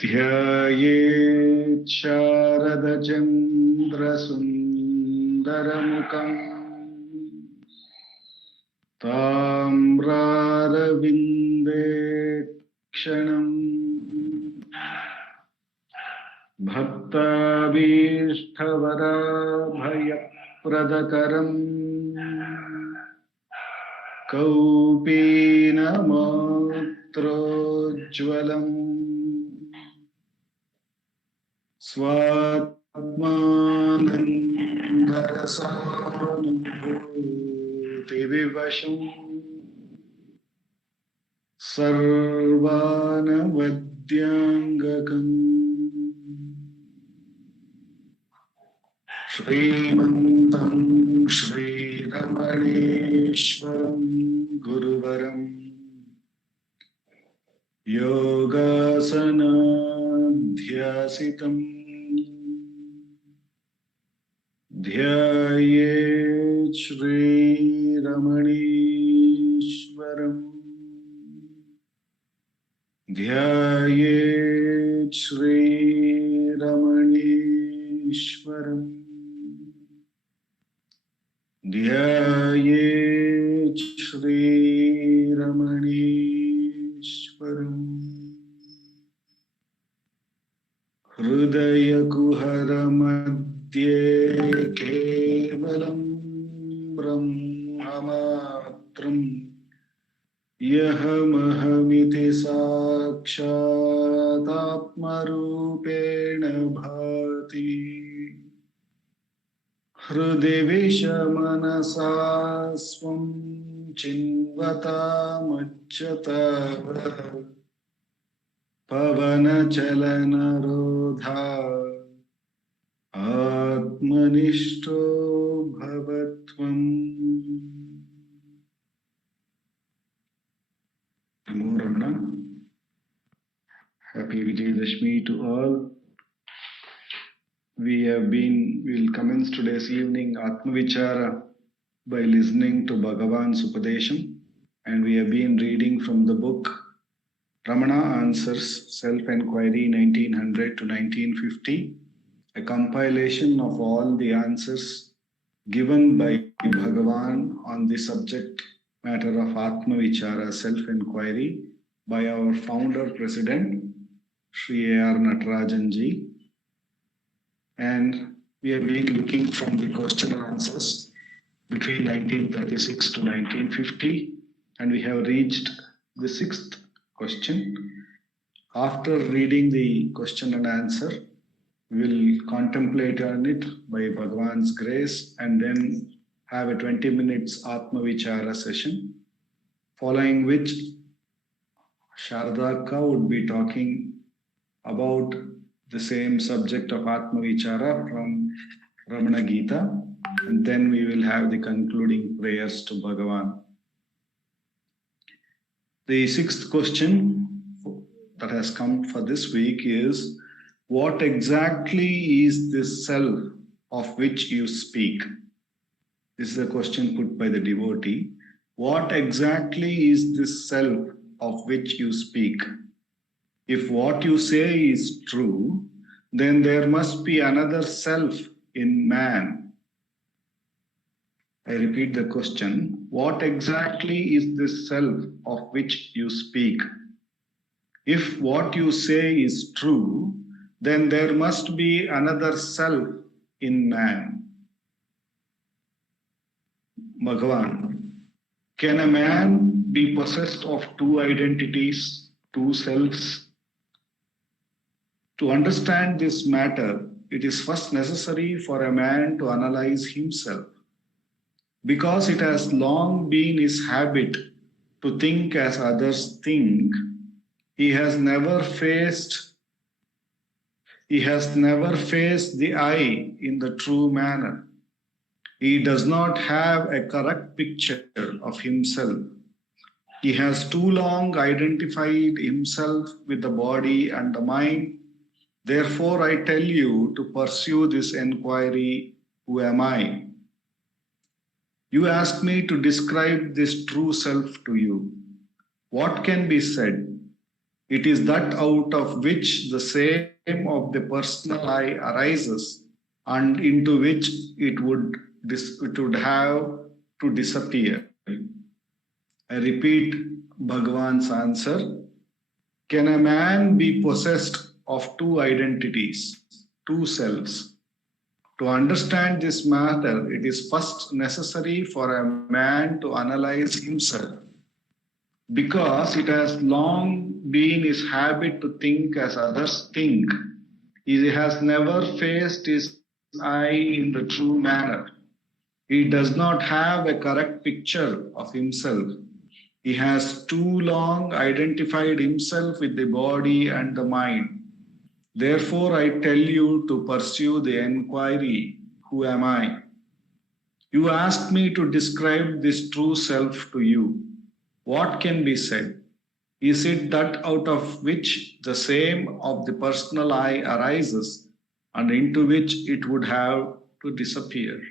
ध्यायेत् शारदचन्द्रसुन्दरमुखम् ताम्रारविन्देक्षणम् भक्ताभीष्टवराभयप्रदकरम् कौपीनमात्रोज्ज्वलम् स्वात्मानन्दरसानुभूतिविवशम् सर्वानवद्याङ्गकम् श्रीमन्तं श्रीरमणेश्वरं गुरुवरं योगासनाध्यासितम् ध्यायेत् श्रीरमणेश्वरम् ध्यायेत् श्रीरमणेश्वरम् ध्यायेत् श्रीरमणेश्वरम् हृदयकुहरमध्ये केवलं ब्रह्ममात्रम् यहमहमिति साक्षादात्मरूपेण भाति हृदि विषमनसा स्वं चिन्वतामच्युता पवनचलनरोधा आत्मनिष्ठो भवत्वम्। Ramana. Happy Vijayadashmi to all. We'll commence today's evening Atma Vichara by listening to Bhagavan's Upadesham, and we have been reading from the book Ramana Answers Self-Enquiry 1900 to 1950, a compilation of all the answers given by Bhagavan on the subject matter of Atma Vichara, self-enquiry, by our founder president, Sri A.R. Natarajanji. And we have been looking from the question and answers between 1936 to 1950, and we have reached the sixth question. After reading the question and answer, we will contemplate on it by Bhagavan's grace and then have a 20 minutes Atma Vichara session, following which Sharadaka would be talking about the same subject of Atma Vichara from Ramana Gita, and then we will have the concluding prayers to Bhagavan. The sixth question that has come for this week is, what exactly is this self of which you speak? This is a question put by the devotee. What exactly is this self of which you speak? If what you say is true, then there must be another self in man. I repeat the question. What exactly is this self of which you speak? If what you say is true, then there must be another self in man. Bhagavan, can a man be possessed of two identities, two selves? To understand this matter, it is first necessary for a man to analyze himself. Because it has long been his habit to think as others think, he has never faced the I in the true manner. He does not have a correct picture of himself. He has too long identified himself with the body and the mind. Therefore, I tell you to pursue this enquiry, who am I? You ask me to describe this true self to you. What can be said? It is that out of which the same of the personal I arises and into which it would have to disappear. I repeat Bhagavan's answer. Can a man be possessed of two identities, two selves? To understand this matter, it is first necessary for a man to analyze himself, because it has long been his habit to think as others think. He has never faced his I in the true manner. He does not have a correct picture of himself. He has too long identified himself with the body and the mind. Therefore, I tell you to pursue the enquiry, who am I? You ask me to describe this true self to you. What can be said? Is it that out of which the same of the personal I arises and into which it would have to disappear?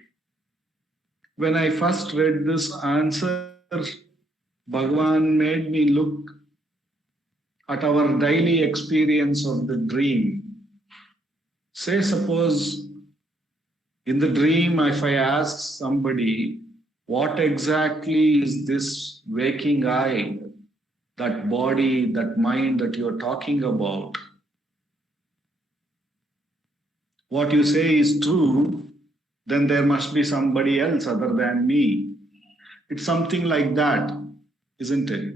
When I first read this answer, Bhagavan made me look at our daily experience of the dream. Say, suppose in the dream, if I ask somebody, what exactly is this waking I, that body, that mind that you're talking about? What you say is true, then there must be somebody else other than me. It's something like that, isn't it?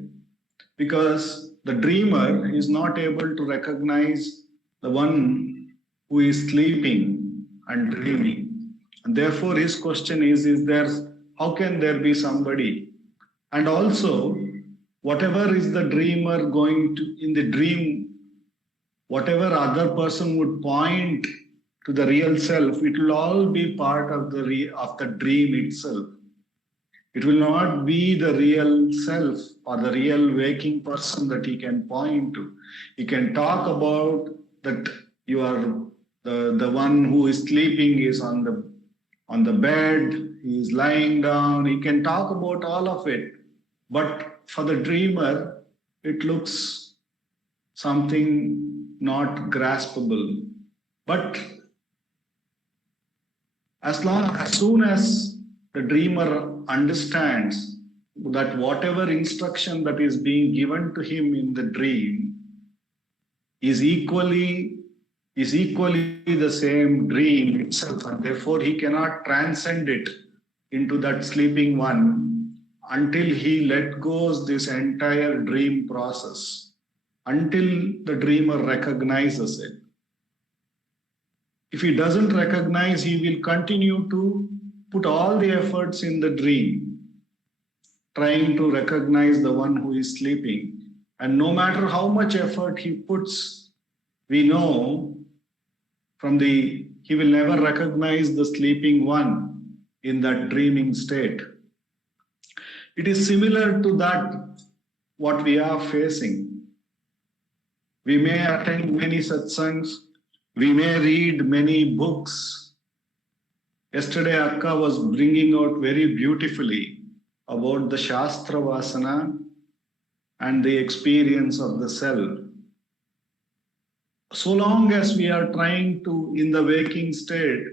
Because the dreamer is not able to recognize the one who is sleeping and dreaming. And therefore his question is there, how can there be somebody? And also, whatever is the dreamer going to, in the dream, whatever other person would point to the real self, it will all be part of the dream itself. It will not be the real self or the real waking person that he can point to. He can talk about that you are the one who is sleeping is on the bed, he is lying down. He can talk about all of it. But for the dreamer, it looks something not graspable. But as soon as the dreamer understands that whatever instruction that is being given to him in the dream is equally the same dream itself, and therefore he cannot transcend it into that sleeping one until he let go this entire dream process, until the dreamer recognizes it. If he doesn't recognize, he will continue to put all the efforts in the dream, trying to recognize the one who is sleeping. And no matter how much effort he puts, we know he will never recognize the sleeping one in that dreaming state. It is similar to that what we are facing. We may attend many satsangs, we may read many books. Yesterday, Akka was bringing out very beautifully about the Shastra Vasana and the experience of the self. So long as we are trying to, in the waking state,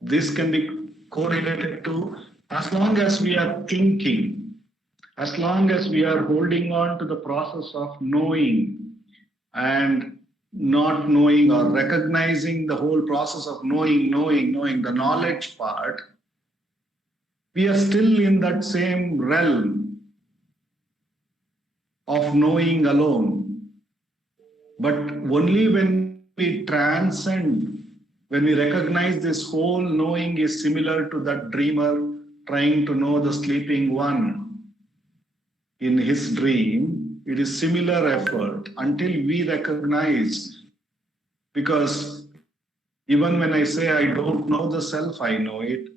this can be correlated to as long as we are thinking, as long as we are holding on to the process of knowing and not knowing or recognizing the whole process of knowing, the knowledge part, we are still in that same realm of knowing alone. But only when we transcend, when we recognize this whole knowing is similar to that dreamer trying to know the sleeping one in his dream, it is similar effort until we recognize. Because even when I say I don't know the self, I know it.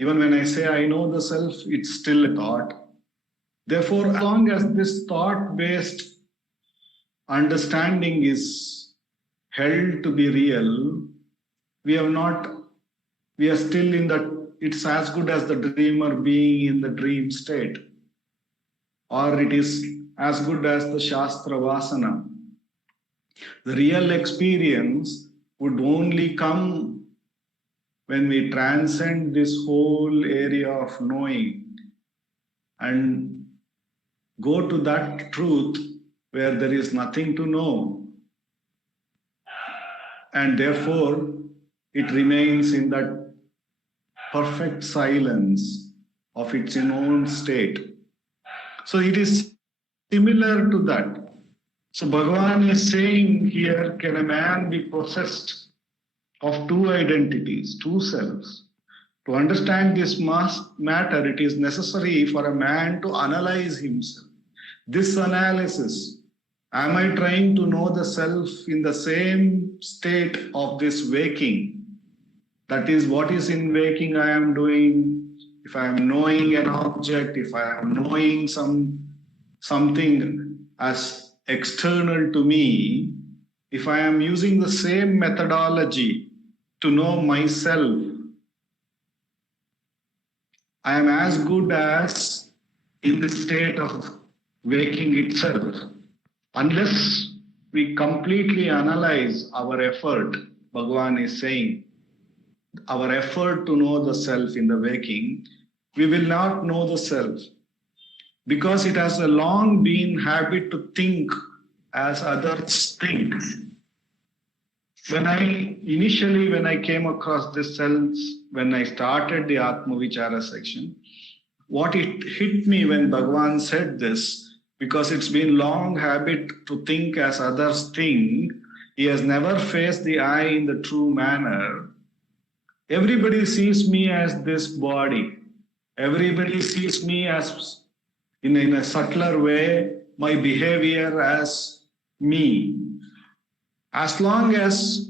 Even when I say I know the self, it's still a thought. Therefore, as long as this thought-based understanding is held to be real, we are still in that, it's as good as the dreamer being in the dream state. Or it is as good as the Shastra Vasana. The real experience would only come when we transcend this whole area of knowing and go to that truth where there is nothing to know. And therefore, it remains in that perfect silence of its own state. So it is similar to that. So Bhagavan is saying here, can a man be possessed of two identities, two selves? To understand this matter, it is necessary for a man to analyze himself. This analysis, am I trying to know the self in the same state of this waking? That is, what is in waking I am doing. If I am knowing an object, if I am knowing something as external to me, if I am using the same methodology to know myself, I am as good as in the state of waking itself. Unless we completely analyze our effort, Bhagavan is saying, our effort to know the self in the waking, we will not know the self, because it has a long been habit to think as others think. When I came across this self, when I started the Atma Vichara section, what it hit me when Bhagavan said this, because it's been long habit to think as others think, he has never faced the I in the true manner. Everybody sees me as this body. Everybody sees me as, in a subtler way, my behavior as me. As long as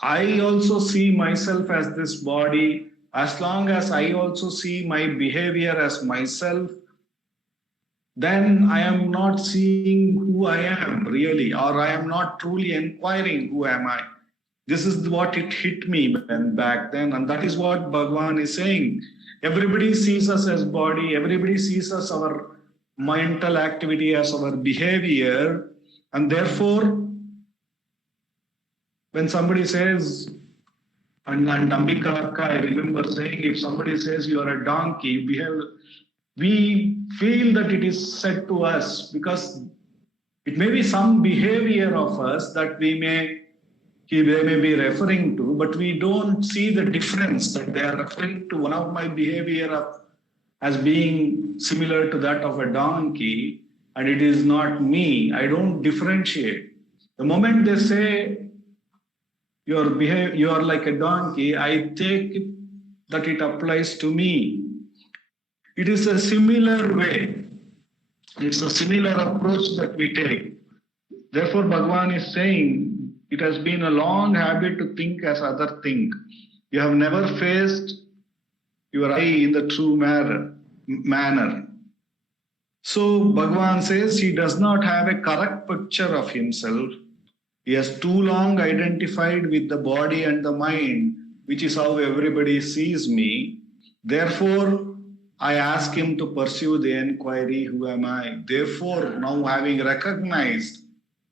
I also see myself as this body, as long as I also see my behavior as myself, then I am not seeing who I am really, or I am not truly inquiring who am I. This is what it hit me back then, and that is what Bhagavan is saying. Everybody sees us as body, everybody sees us our mental activity as our behavior, and therefore, when somebody says, and Ambika Akka, I remember saying, if somebody says you are a donkey, we feel that it is said to us because it may be some behavior of us that they may be referring to, but we don't see the difference that they are referring to one of my behavior as being similar to that of a donkey, and it is not me. I don't differentiate. The moment they say you are like a donkey, I take that it applies to me. It is a similar way. It's a similar approach that we take. Therefore, Bhagavan is saying, it has been a long habit to think as other think. You have never faced your I in the true manner. So Bhagavan says he does not have a correct picture of himself. He has too long identified with the body and the mind, which is how everybody sees me. Therefore, I ask him to pursue the inquiry, who am I? Therefore, now having recognized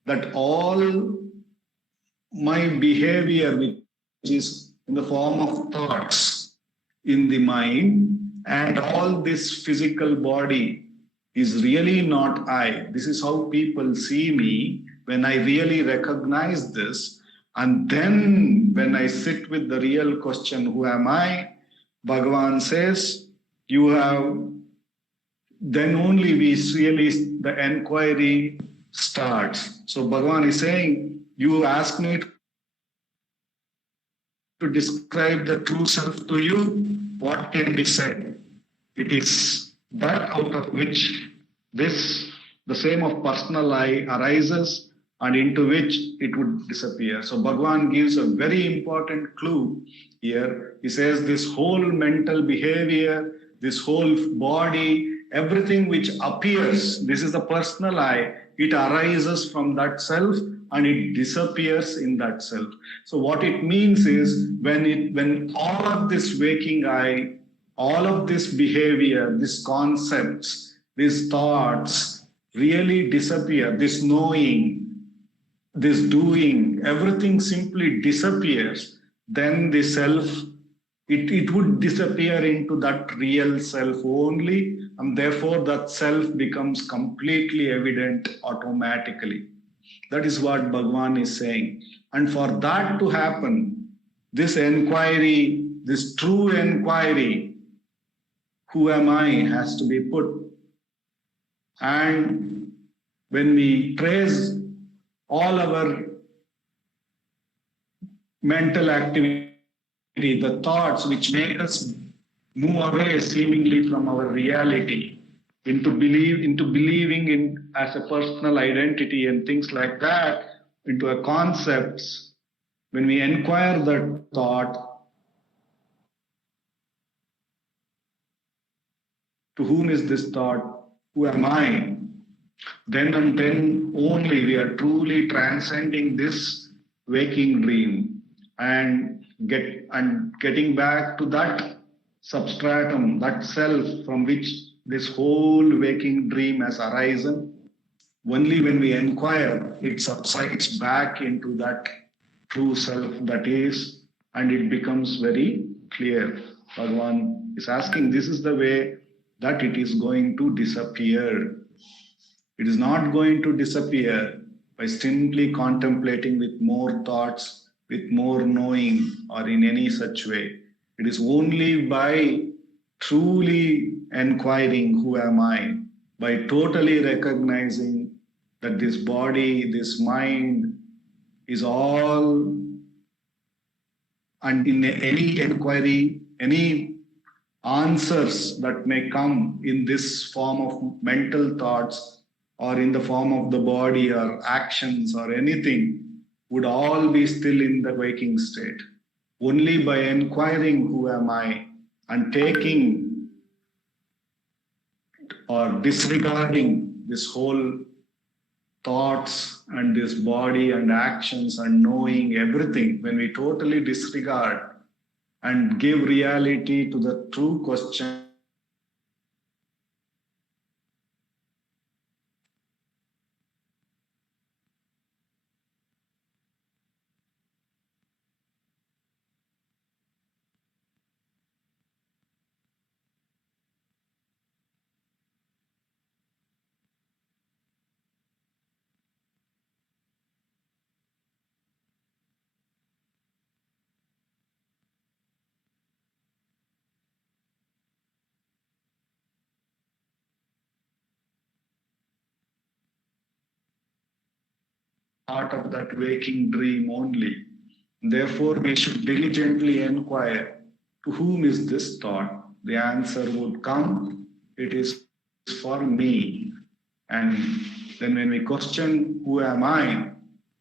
that all my behavior, which is in the form of thoughts in the mind, and all this physical body is really not I. This is how people see me. When I really recognize this, and then when I sit with the real question, who am I? Bhagavan says, you have, then only the inquiry starts. So Bhagavan is saying, you ask me to describe the true self to you, what can be said? It is that out of which the same of personal I arises, and into which it would disappear. So Bhagavan gives a very important clue here. He says this whole mental behavior, this whole body, everything which appears, this is the personal I, it arises from that self and it disappears in that self. So what it means is when all of this waking I, all of this behavior, these concepts, these thoughts, really disappear, this knowing, this doing, everything simply disappears, then the self, it would disappear into that real self only, and therefore that self becomes completely evident automatically. That is what Bhagavan is saying. And for that to happen, this inquiry, this true inquiry, who am I, has to be put. And when we trace all our mental activity, the thoughts which make us move away seemingly from our reality into believing in as a personal identity and things like that, into a concepts, when we inquire that thought, to whom is this thought? Who am I? Then and then only we are truly transcending this waking dream and getting back to that substratum, that self from which this whole waking dream has arisen. Only when we inquire, it subsides back into that true self that is, and it becomes very clear. Bhagavan is asking, this is the way that it is going to disappear. It is not going to disappear by simply contemplating with more thoughts, with more knowing, or in any such way. It is only by truly inquiring, who am I? By totally recognizing that this body, this mind is all, and in any inquiry, any answers that may come in this form of mental thoughts or in the form of the body or actions or anything would all be still in the waking state. Only by inquiring, who am I, and taking or disregarding this whole thoughts and this body and actions and knowing everything, when we totally disregard and give reality to the true question, part of that waking dream only. Therefore, we should diligently inquire, to whom is this thought? The answer would come, it is for me. And then when we question, who am I?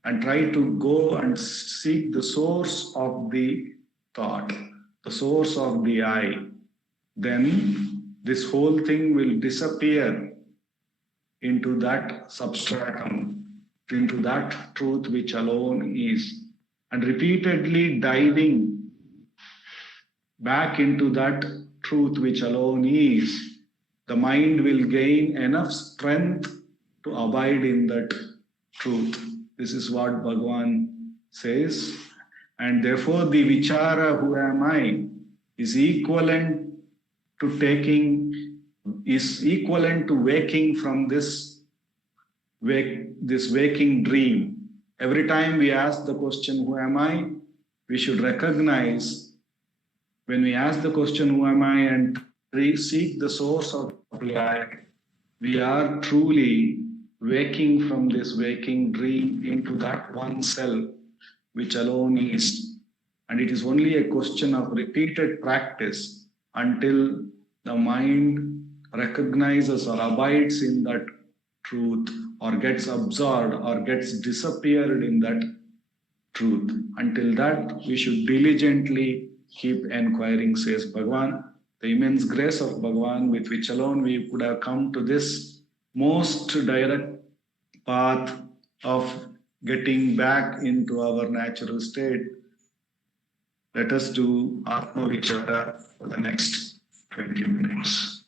And try to go and seek the source of the thought, the source of the I, then this whole thing will disappear into that substratum, into that truth which alone is. And repeatedly diving back into that truth which alone is, the mind will gain enough strength to abide in that truth. This is what Bhagavan says. And therefore the vichara, who am I, is equivalent to waking from this waking dream. Every time we ask the question, who am I, we should recognize, when we ask the question, who am I, and seek the source of the I, we are truly waking from this waking dream into that one self which alone is. And it is only a question of repeated practice until the mind recognizes or abides in that truth, or gets absorbed or gets disappeared in that truth. Until that, we should diligently keep inquiring, says Bhagavan. The immense grace of Bhagavan, with which alone we could have come to this most direct path of getting back into our natural state. Let us do Atma Vichara for the next 20 minutes.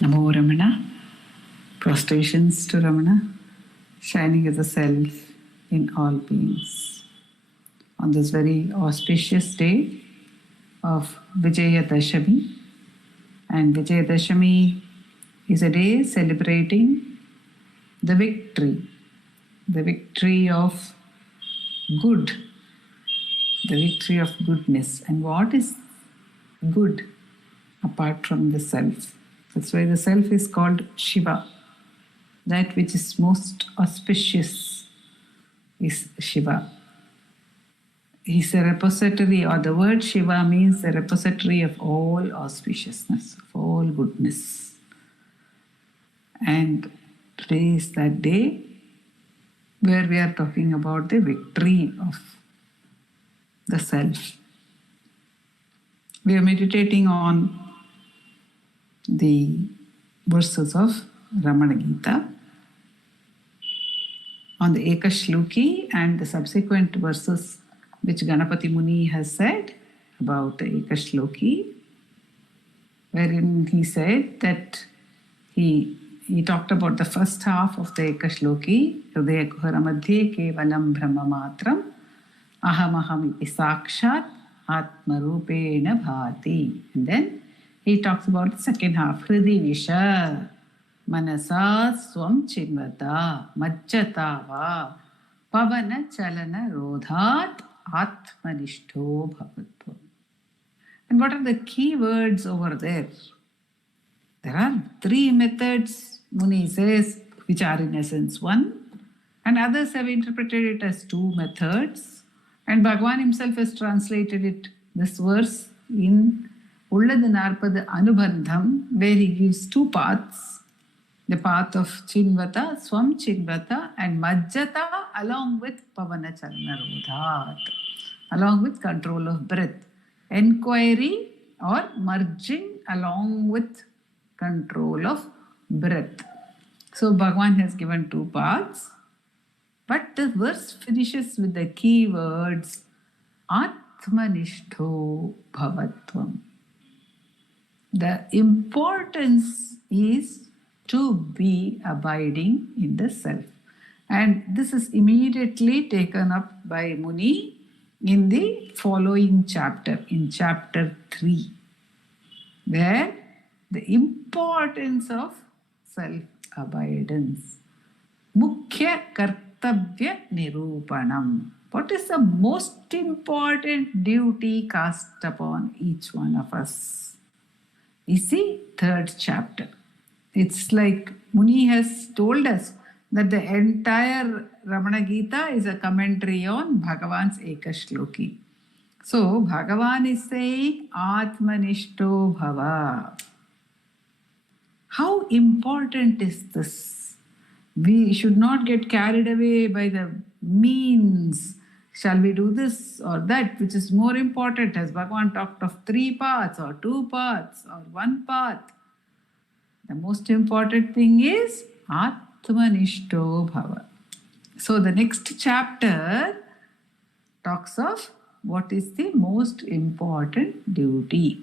Namo Ramana. Prostrations to Ramana, shining as a self in all beings. On this very auspicious day of Vijayadashami, and Vijayadashami is a day celebrating the victory of good, the victory of goodness. And what is good apart from the self? That's why the self is called Shiva. That which is most auspicious is Shiva. He's a repository, or the word Shiva means the repository of all auspiciousness, of all goodness. And today is that day where we are talking about the victory of the self. We are meditating on the verses of Ramana Gita, on the Ekashloki and the subsequent verses which Ganapati Muni has said about the Ekashloki, wherein he said that he talked about the first half of the Ekashloki, Hridaya Kuhara Madhye Kevalam Brahma Matram Aham Isakshat Atma Rupena Bhati. And then he talks about the second half, Hridi Visha Manasa Swam Chinvata Majjatava Pavana Chalana Rodhat Atmanishto Bhavatvam. And what are the key words over there? There are three methods, Muni says, which are in essence one, and others have interpreted it as two methods. And Bhagavan himself has translated it, this verse, in Ulladu Narpadu Anubandham, where he gives two paths, the path of Chinvata, Swam Chinvata, and Majjata, along with Pavana Chalana Rodhat, along with control of breath. Enquiry or merging along with control of breath. So Bhagavan has given two paths, but the verse finishes with the key words Atmanishto Bhavatvam. The importance is to be abiding in the self. And this is immediately taken up by Muni in the following chapter, in chapter 3, where the importance of self-abidance. Mukhya Kartavya Nirupanam. What is the most important duty cast upon each one of us? Is the third chapter. It's like Muni has told us that the entire Ramana Gita is a commentary on Bhagavan's Ekashloki. So Bhagavan is saying Atmanishto Bhava. How important is this? We should not get carried away by the means. Shall we do this or that? Which is more important? Has Bhagavan talked of three paths or two paths or one path? The most important thing is Atmanishto Bhava. So the next chapter talks of what is the most important duty.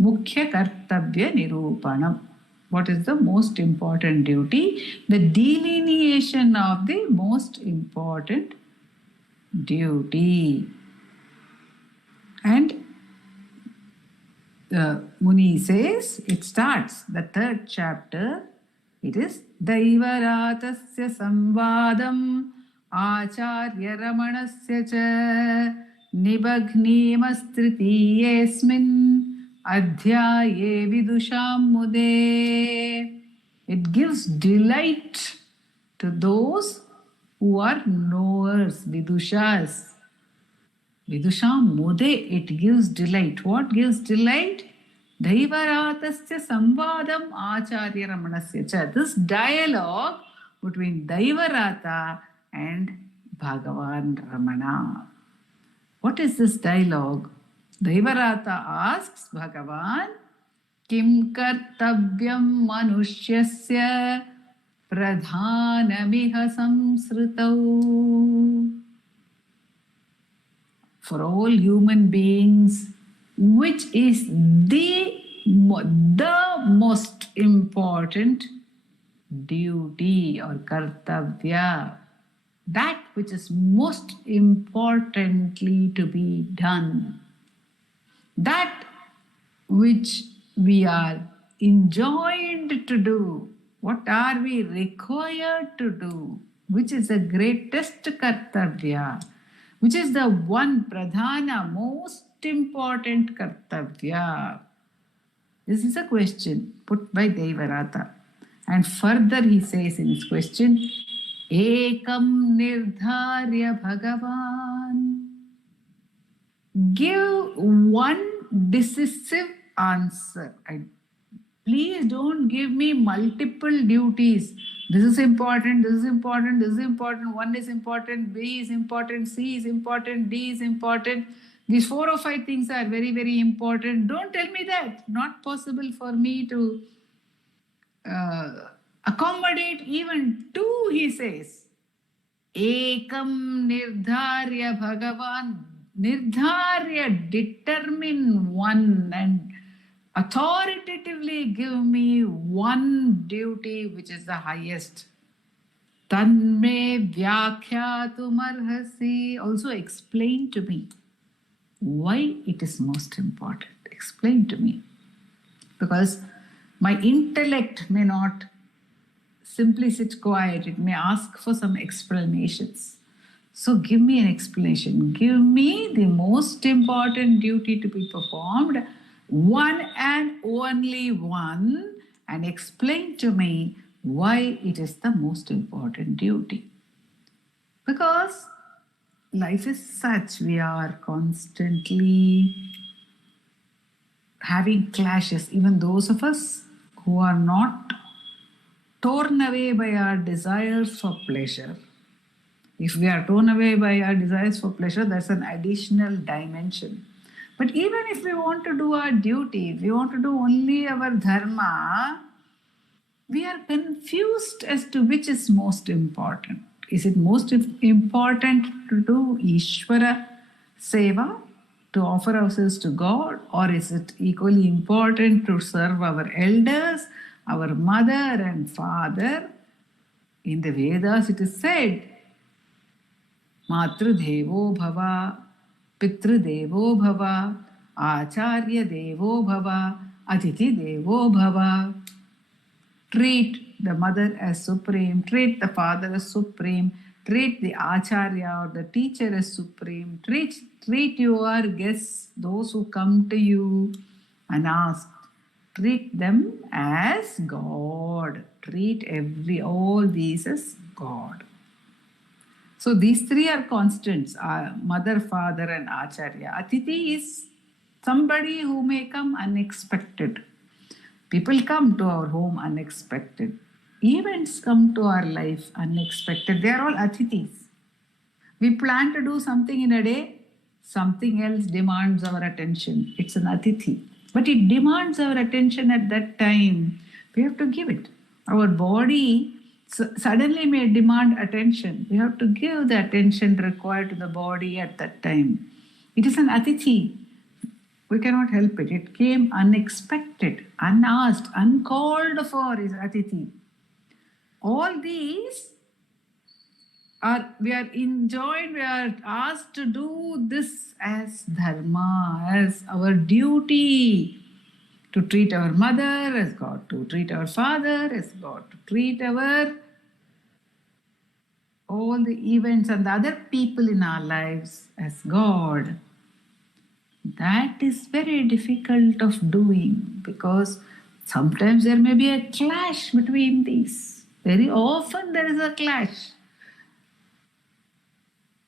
Mukhya Kartavya Nirupanam. What is the most important duty? The delineation of the most important duty. And Muni says, it starts, the third chapter, it is Daivaratasya Samvadam Acharya Ramanasya Cha Nibaghnimastritiyesmin Adhyaye Vidusham Mude. It gives delight to those who are knowers, Vidushas. Vidusham Mude, it gives delight. What gives delight? Daivaratasya Samvadam Acharya Ramanasya Cha. This dialogue between Daivarata and Bhagavan Ramana. What is this dialogue? Daivarata asks Bhagavan, Kim kartavyam manushyasya pradhanamiha samsritau. For all human beings, which is the most important duty or kartavya, that which is most importantly to be done, that which we are enjoined to do, what are we required to do, which is the greatest kartavya, which is the one pradhana, most important kartavya. This is a question put by Devarata. And further he says in his question, Ekam nirdharya Bhagavan. Give one decisive answer. Please don't give me multiple duties. This is important, this is important, this is important, 1 is important, B is important, C is important, D is important. These 4 or 5 things are very, very important. Don't tell me that. Not possible for me to accommodate even 2, he says. Ekam nirdharya Bhagavan. Nirdharya, determine one and authoritatively give me one duty which is the highest. Tanme vyakyatum arhasi. Also explain to me why it is most important. Explain to me. Because my intellect may not simply sit quiet. It may ask for some explanations. So give me an explanation. Give me the most important duty to be performed, one and only one, and explain to me why it is the most important duty. Because life is such, we are constantly having clashes. Even those of us who are not torn away by our desires for pleasure. If we are torn away by our desires for pleasure, that's an additional dimension. But even if we want to do our duty, if we want to do only our dharma, we are confused as to which is most important. Is it most important to do Ishvara Seva, to offer ourselves to God, or is it equally important to serve our elders, our mother and father? In the Vedas it is said, Matru Devo Bhava, Pitru Devo Bhava, Acharya Devo Bhava, Atiti Devo Bhava. Treat the mother as supreme, treat the father as supreme, treat the Acharya or the teacher as supreme, treat your guests, those who come to you and ask, treat them as God. Treat all these as God. So these 3 are constants, mother, father and Acharya. Atiti is somebody who may come unexpected. People come to our home unexpected. Events come to our life unexpected. They are all atitis. We plan to do something in a day, something else demands our attention. It's an atithi. But it demands our attention at that time. We have to give it. Our body suddenly may demand attention. We have to give the attention required to the body at that time. It is an atithi. We cannot help it. It came unexpected, unasked, uncalled for is atithi. All these we are enjoined, we are asked to do this as dharma, as our duty, to treat our mother as God, to treat our father as God, to treat all the events and the other people in our lives as God. That is very difficult of doing, because sometimes there may be a clash between these. Very often there is a clash.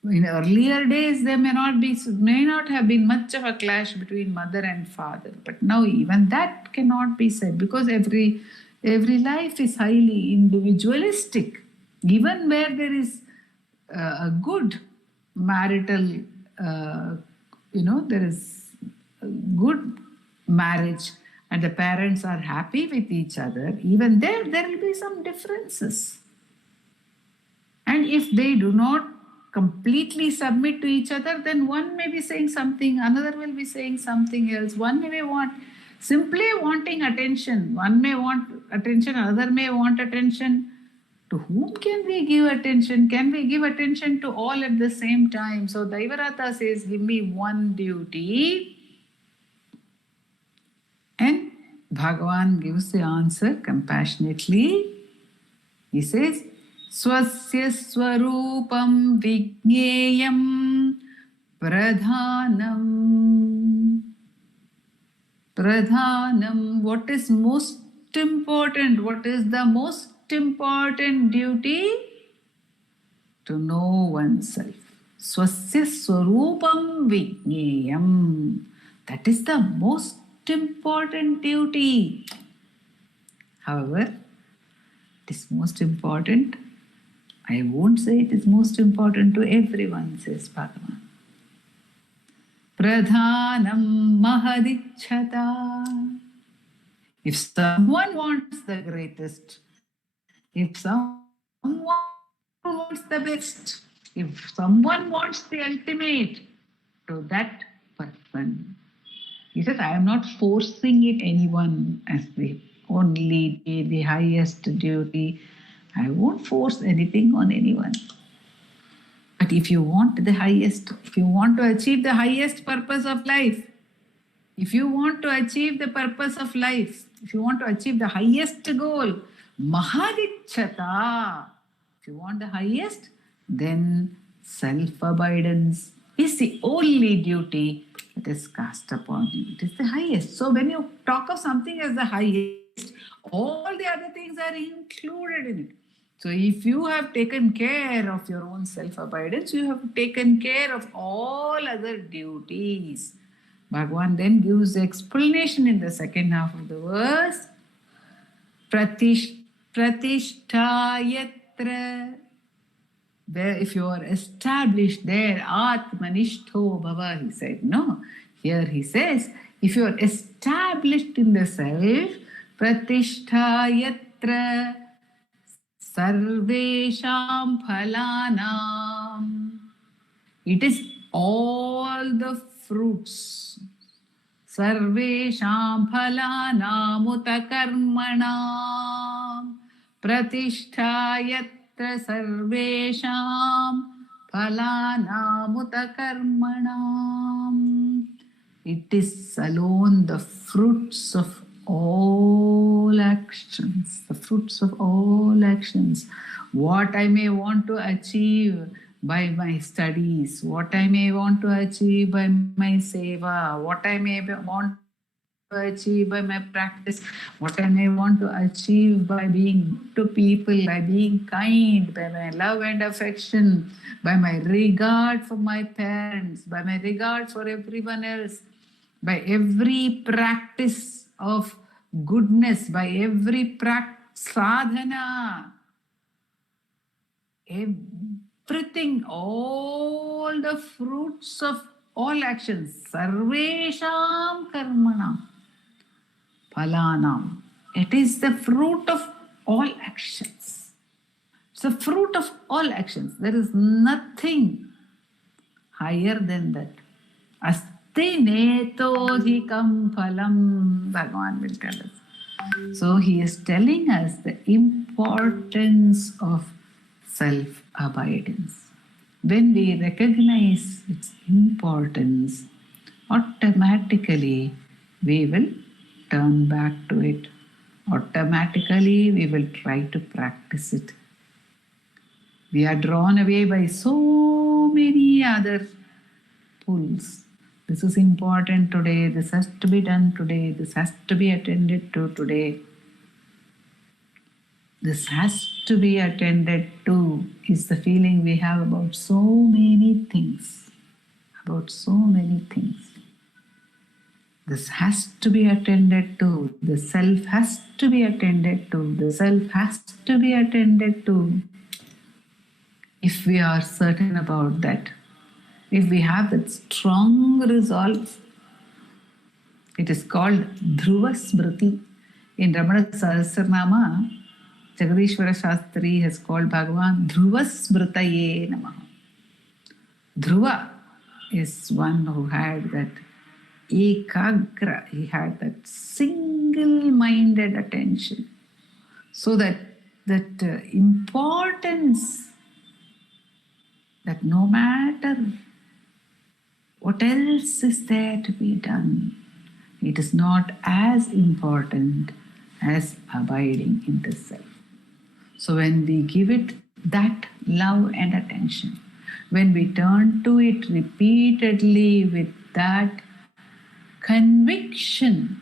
In earlier days, there may not have been much of a clash between mother and father. But now even that cannot be said, because every life is highly individualistic. Even where there is a good marital, there is a good marriage and the parents are happy with each other, even there will be some differences. And if they do not completely submit to each other, then one may be saying something, another will be saying something else. One may want simply wanting attention. One may want attention, another may want attention. To whom can we give attention? Can we give attention to all at the same time? So Daivarata says, give me one duty. And Bhagavan gives the answer compassionately. He says, Swasya Swarupam Vigneyam Pradhanam. Pradhanam. What is most important? What is the most important duty? To know oneself. Swasya Swarupam Vigneyam. That is the most important duty. However, it is most important. I won't say it is most important to everyone, says Bhagavan. Pradhanam mahadicchata. If someone wants the greatest, if someone wants the best, if someone wants the ultimate, to that person, he says, I am not forcing it anyone as the only, the highest duty. I won't force anything on anyone. But if you want the highest, if you want to achieve the highest purpose of life, if you want to achieve the purpose of life, if you want to achieve the highest goal, mahadicchata, if you want the highest, then self-abidance is the only duty that is cast upon you. It is the highest. So when you talk of something as the highest, all the other things are included in it. So if you have taken care of your own self-abidance, you have taken care of all other duties. Bhagavan then gives the explanation in the second half of the verse. Pratishtayatra. Where if you are established there, Atmanishto Bhava, he said. No. Here he says, if you are established in the self, Pratishtayatra Sarvesham Phalanam. It is all the fruits. Sarvesham Phalanam Utakarmanam Pratishtayatra Sarvesham Phalanam Utakarmanam. It is alone the fruits of all actions, the fruits of all actions. What I may want to achieve by my studies, what I may want to achieve by my seva, what I may want to achieve by my practice, what I may want to achieve by being to people, by being kind, by my love and affection, by my regard for my parents, by my regard for everyone else, by every practice of goodness, by every sadhana, everything, all the fruits of all actions, sarvesham karmanam phalanam. It is the fruit of all actions. It's the fruit of all actions. There is nothing higher than that. Asti netodhikam phalam, Bhagavan will tell us. So he is telling us the importance of self-abidance. When we recognize its importance, automatically we will turn back to it. Automatically we will try to practice it. We are drawn away by so many other pulls. This is important today, this has to be done today, this has to be attended to today. This has to be attended to is the feeling we have about so many things. About so many things. This has to be attended to. The self has to be attended to. The self has to be attended to. If we are certain about that, if we have that strong resolve, it is called Dhruva Smriti. In Ramana Sahasranama, Jagadishwara Shastri has called Bhagavan Dhruva Smritaye Namaha. Dhruva is one who had that ekagra. He had that single-minded attention. So that importance, that no matter what else is there to be done, it is not as important as abiding in the self. So when we give it that love and attention, when we turn to it repeatedly with that conviction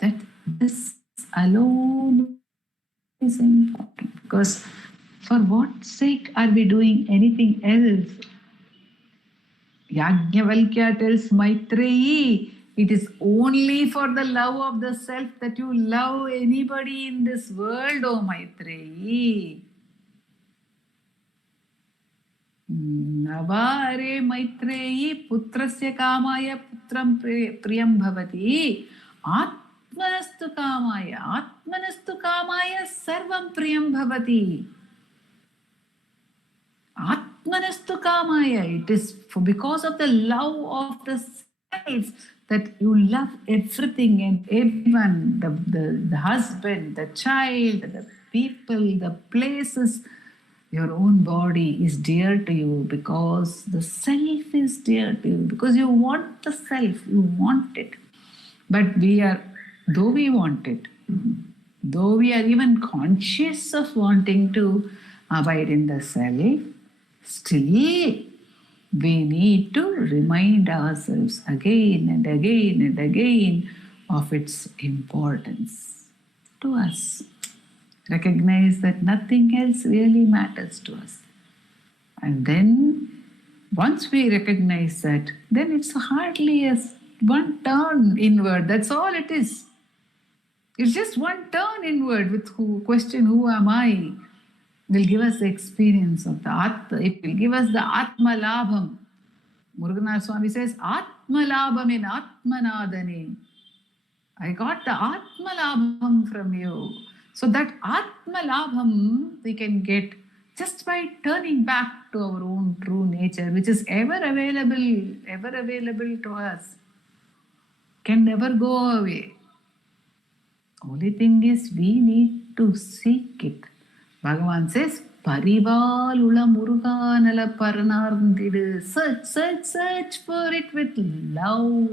that this alone is important, because for what sake are we doing anything else? Yajnavalkya tells Maitreyi, it is only for the love of the self that you love anybody in this world, O Maitreyi. Navare Maitreyi putrasya kamaya putram priyam bhavati atmanastu kamaya sarvam priyam bhavati. Atmanastu kamaya. It is because of the love of the self that you love everything and everyone, the husband, the child, the people, the places. Your own body is dear to you because the self is dear to you, because you want the self, you want it. But though we want it, though we are even conscious of wanting to abide in the self, still we need to remind ourselves again and again and again of its importance to us. Recognize that nothing else really matters to us. And then, once we recognize that, then it's hardly one turn inward. That's all it is. It's just one turn inward with question, who am I? Will give us the experience of the Atma. It will give us the Atma Labham. Muruganatha Swami says, Atma Labham in Atmanadane. I got the Atma Labham from you. So that Atma Labham we can get just by turning back to our own true nature, which is ever available to us. Can never go away. Only thing is we need to seek it. Bhagavan says, Parivalula Muruganala Paranarndidu. Search for it with love.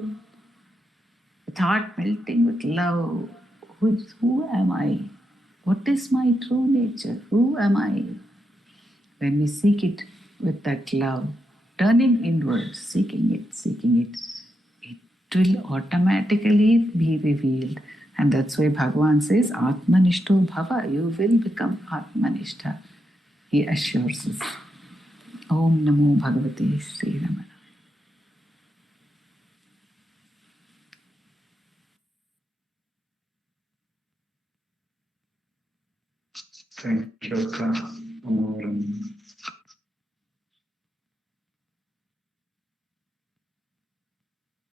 With heart melting with love. Who am I? What is my true nature? Who am I? When we seek it with that love, turning inward, seeking it, it will automatically be revealed. And that's why Bhagavan says, Atmanishto Bhava, you will become Atmanishta. He assures us. Om Namo Bhagavate Sri Ramana. Thank you, Akka.